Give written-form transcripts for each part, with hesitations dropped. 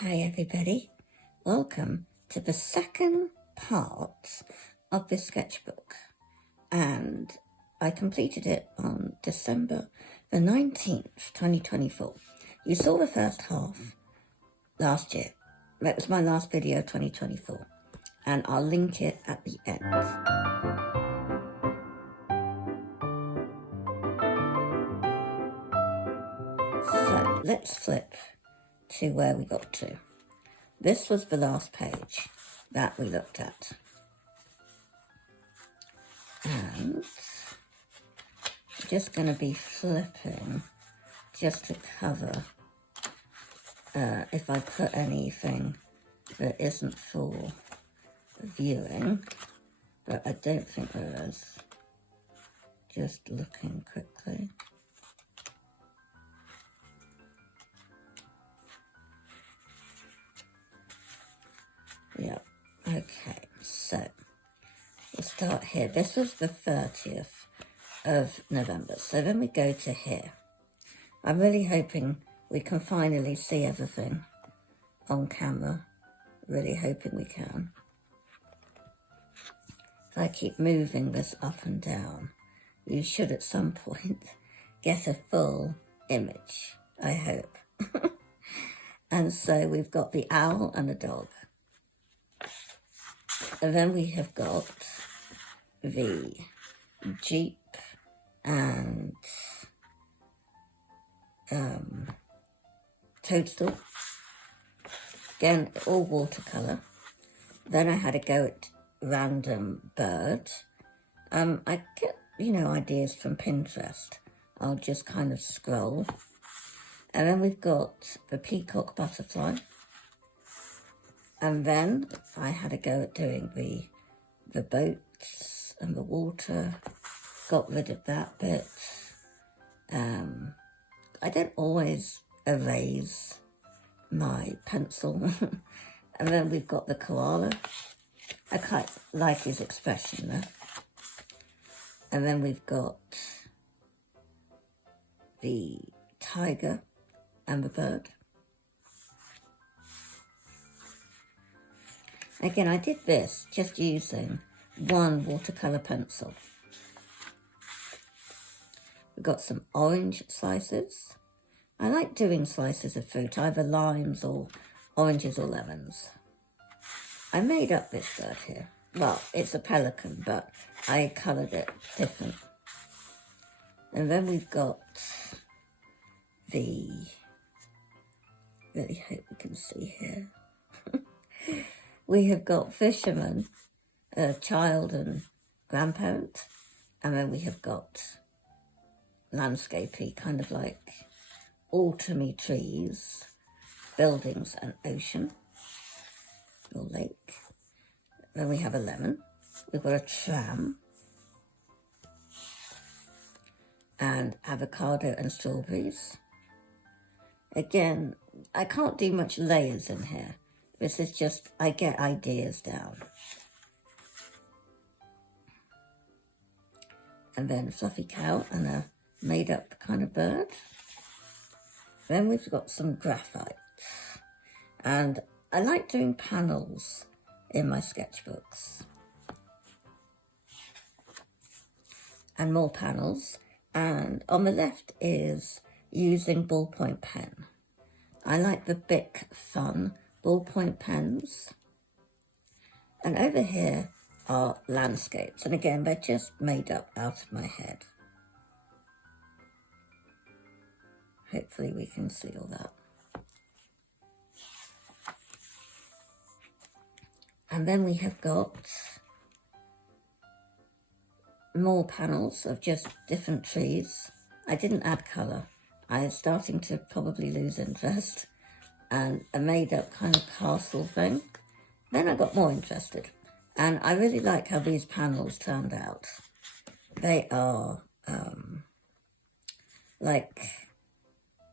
Hi everybody, welcome to the second part of this sketchbook, and I completed it on December the 19th, 2024. You saw the first half last year. That was my last video, 2024, and I'll link it at the end. So let's flip to where we got to. This was the last page that we looked at. And I'm just going to be flipping just to cover if I put anything that isn't for viewing, but I don't think there is. Just looking quickly. Yeah, okay, so we'll start here. This was the 30th of November, so then we go to here. I'm really hoping we can finally see everything on camera. Really hoping we can. If I keep moving this up and down, you should at some point get a full image, I hope. And so we've got the owl and the dog. And then we have got the Jeep and toadstool. Again, all watercolour. Then I had to go at random bird. I get, ideas from Pinterest. I'll just kind of scroll. And then we've got the peacock butterfly. And then I had to go at doing the boats and the water, got rid of that bit. I don't always erase my pencil. And then we've got the koala. I quite like his expression there. And then we've got the tiger and the bird. Again, I did this just using one watercolour pencil. We've got some orange slices. I like doing slices of fruit, either limes or oranges or lemons. I made up this bird here. Well, it's a pelican, but I coloured it different. And then we've got the, really hope we can see here. We have got fisherman, child and grandparent, and then we have got landscapey, kind of like autumny trees, buildings and ocean, or lake. Then we have a lemon, we've got a tram, and avocado and strawberries. Again, I can't do much layers in here. This is just, I get ideas down. And then a fluffy cow and a made-up kind of bird. Then we've got some graphite. And I like doing panels in my sketchbooks. And more panels. And on the left is using ballpoint pen. I like the Bic Fun ballpoint pens. And over here are landscapes. And again, they're just made up out of my head. Hopefully we can see all that. And then we have got more panels of just different trees. I didn't add colour. I was starting to probably lose interest. And a made-up kind of castle thing. Then I got more interested. And I really like how these panels turned out. They are,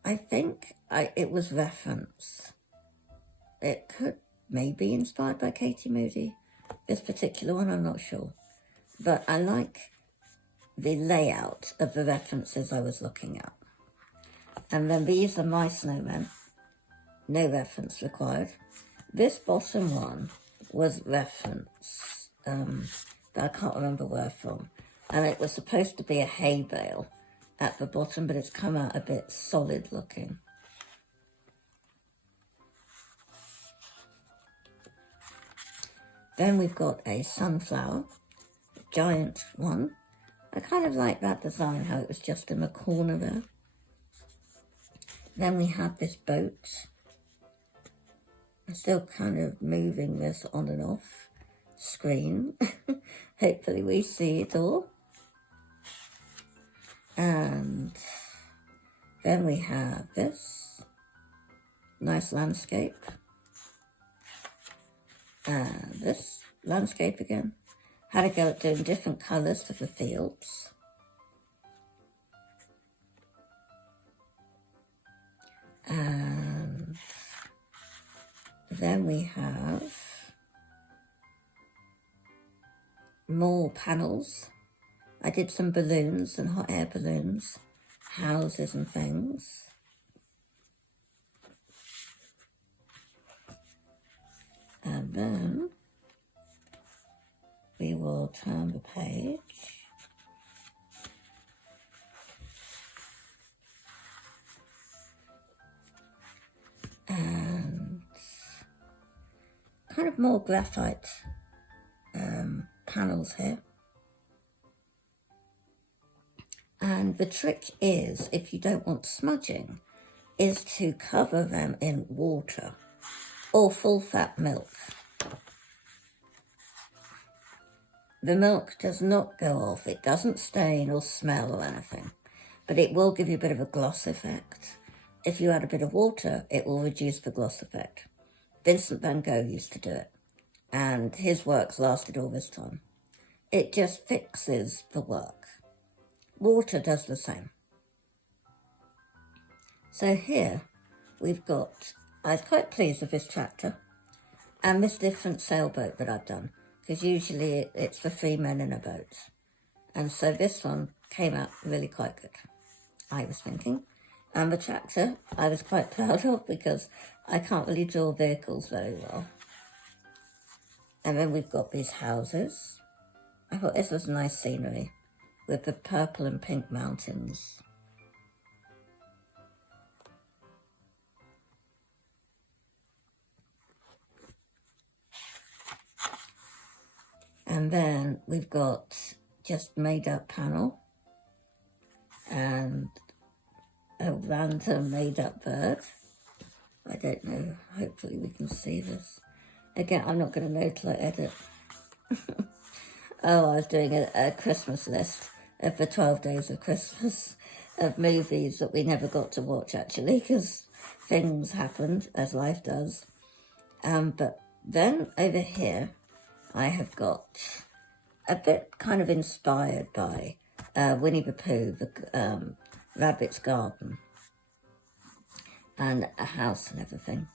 I think it was reference. It could maybe inspired by Katie Moody. This particular one, I'm not sure. But I like the layout of the references I was looking at. And then these are my snowmen. no reference required. This bottom one was reference, but I can't remember where from. And it was supposed to be a hay bale at the bottom, but it's come out a bit solid looking. Then we've got a sunflower, a giant one. I kind of like that design, how it was just in the corner there. Then we have this boat. I'm still kind of moving this on and off screen. Hopefully we see it all. And then we have this nice landscape. And this landscape again. Had to go at doing different colours for the fields. And then we have more panels. I did some balloons and hot air balloons, houses and things. And then we will turn the page. And kind of more graphite panels here. And the trick is, if you don't want smudging, is to cover them in water or full fat milk. The milk does not go off, it doesn't stain or smell or anything, but it will give you a bit of a gloss effect. If you add a bit of water, it will reduce the gloss effect. Vincent van Gogh used to do it, and his works lasted all this time. It just fixes the work. Water does the same. So here we've got, I was quite pleased with this tractor and this different sailboat that I've done, because usually it's for 3 men in a boat. And so this one came out really quite good, I was thinking. And the tractor I was quite proud of, because I can't really draw vehicles very well. And then we've got these houses. I thought this was nice scenery with the purple and pink mountains. And then we've got just made up panel and a random made up bird. I don't know, hopefully we can see this. Again, I'm not going to know till I edit. Oh, I was doing a Christmas list of the 12 days of Christmas of movies that we never got to watch actually, because things happened, as life does. But then over here, I have got a bit kind of inspired by Winnie the Pooh, the Rabbit's Garden, and a house and everything.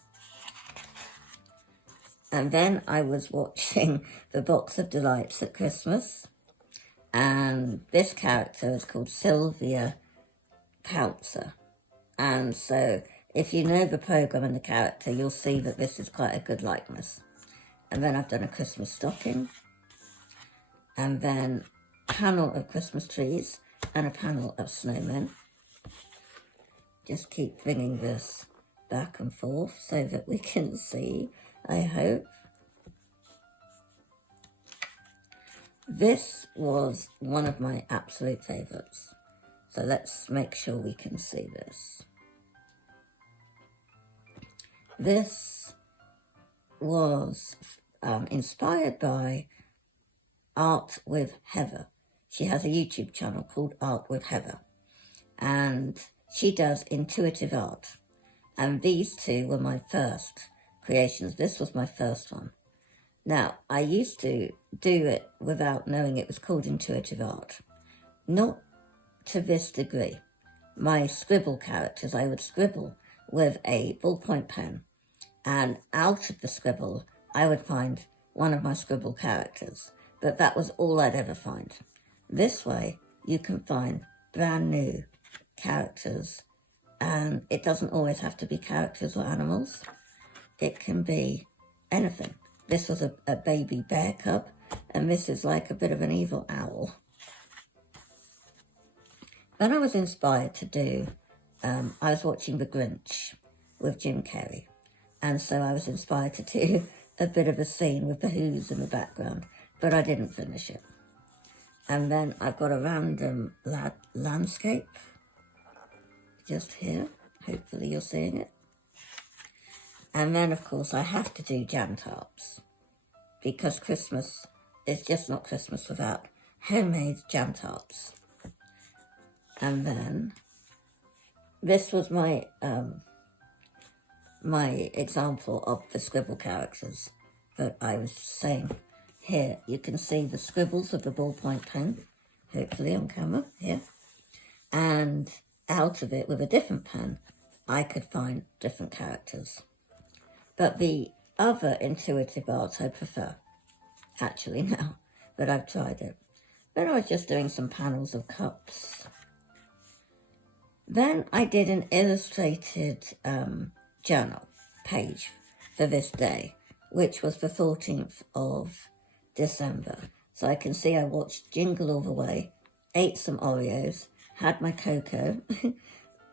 And then I was watching The Box of Delights at Christmas, and this character is called Sylvia Pouncer. And so if you know the programme and the character, you'll see that this is quite a good likeness. And then I've done a Christmas stocking, and then a panel of Christmas trees and a panel of snowmen. Just keep bringing this back and forth so that we can see, I hope. This was one of my absolute favourites. So let's make sure we can see this. This was inspired by Art with Heather. She has a YouTube channel called Art with Heather, and she does intuitive art. And these two were my first creations. This was my first one. Now, I used to do it without knowing it was called intuitive art. Not to this degree. My scribble characters, I would scribble with a ballpoint pen, and out of the scribble, I would find one of my scribble characters. But that was all I'd ever find. This way, you can find brand new characters And it doesn't always have to be characters or animals. It can be anything. This was a baby bear cub, and this is like a bit of an evil owl. Then I was inspired to do, I was watching The Grinch with Jim Carrey, and so I was inspired to do a bit of a scene with the Who's in the background, but I didn't finish it. And then I've got a random landscape just here. Hopefully you're seeing it. And then, of course, I have to do jam tarts, because Christmas is just not Christmas without homemade jam tarts. And then this was my my example of the scribble characters that I was saying. Here you can see the scribbles of the ballpoint pen, hopefully on camera here, and out of it with a different pen I could find different characters. But the other intuitive art I prefer, actually, now that I've tried it. Then I was just doing some panels of cups. Then I did an illustrated journal page for this day, which was the 14th of December. So I can see I watched Jingle All the Way, ate some Oreos, had my cocoa,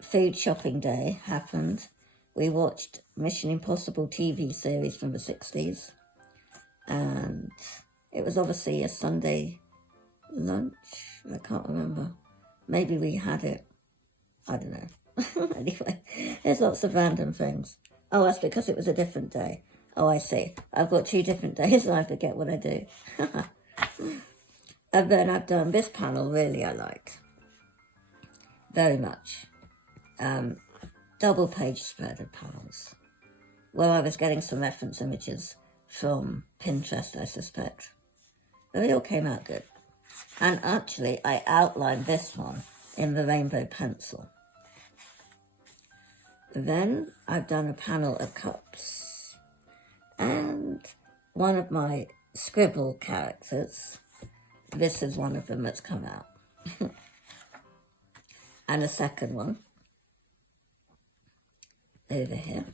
food shopping day happened. We watched Mission Impossible TV series from the 60s. And it was obviously a Sunday lunch. I can't remember. Maybe we had it. I don't know. Anyway, there's lots of random things. Oh, that's because it was a different day. Oh, I see. I've got 2 different days and I forget what I do. And then I've done this panel, really I liked. Very much. Double page spread of panels, where I was getting some reference images from Pinterest, I suspect. But they all came out good. And actually, I outlined this one in the rainbow pencil. Then I've done a panel of cups. And one of my scribble characters, this is one of them that's come out. And a second one over here.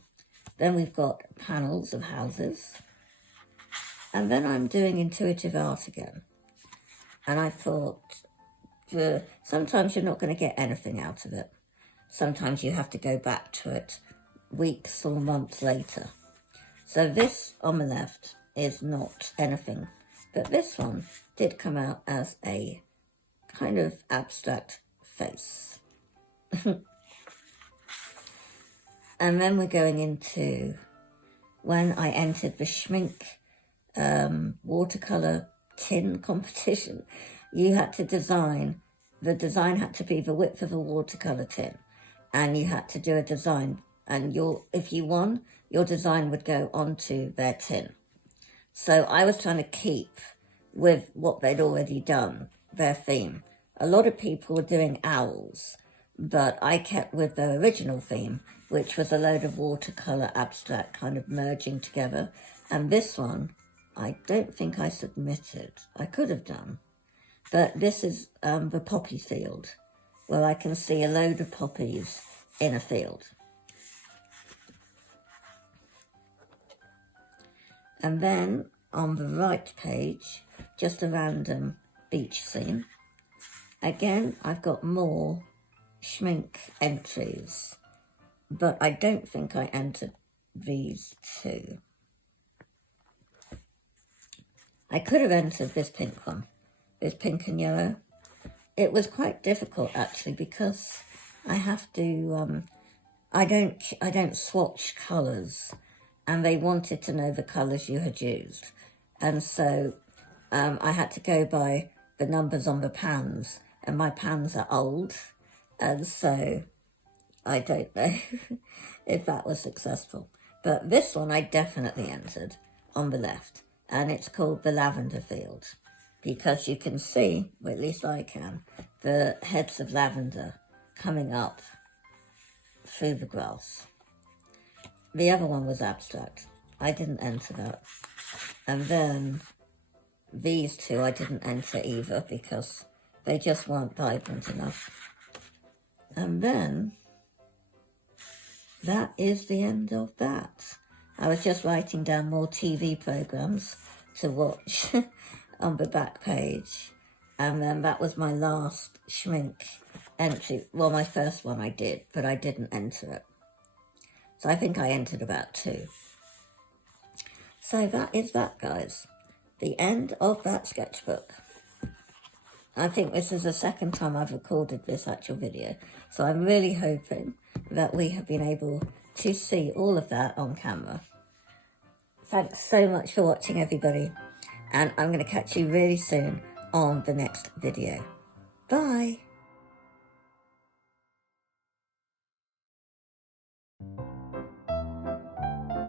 Then we've got panels of houses. And then I'm doing intuitive art again. And I thought, sometimes you're not going to get anything out of it. Sometimes you have to go back to it weeks or months later. So this on the left is not anything. But this one did come out as a kind of abstract face. And then we're going into when I entered the Schmink watercolour tin competition. You had to design, the design had to be the width of a watercolour tin, and you had to do a design, and if you won, your design would go onto their tin. So I was trying to keep with what they'd already done, their theme. A lot of people were doing owls, but I kept with their original theme, which was a load of watercolour abstract kind of merging together. And this one, I don't think I submitted. I could have done. But this is the poppy field, where I can see a load of poppies in a field. And then on the right page, just a random beach scene. Again, I've got more Schmink entries, but I don't think I entered these 2. I could have entered this pink one, this pink and yellow. It was quite difficult actually, because I have to, I don't swatch colours, and they wanted to know the colours you had used. And so I had to go by the numbers on the pans, and my pans are old, and so I don't know if that was successful. But this one I definitely entered on the left, and it's called the lavender field, because you can see, well, at least I can, the heads of lavender coming up through the grass. The other one was abstract. I didn't enter that. And then these 2 I didn't enter either, because they just weren't vibrant enough. And then that is the end of that. I was just writing down more TV programmes to watch on the back page. And then that was my last Schmink entry. Well, my first one I did, but I didn't enter it. So I think I entered about 2. So that is that, guys. The end of that sketchbook. I think this is the second time I've recorded this actual video. So I'm really hoping that we have been able to see all of that on camera. Thanks so much for watching, everybody. And I'm going to catch you really soon on the next video. Bye.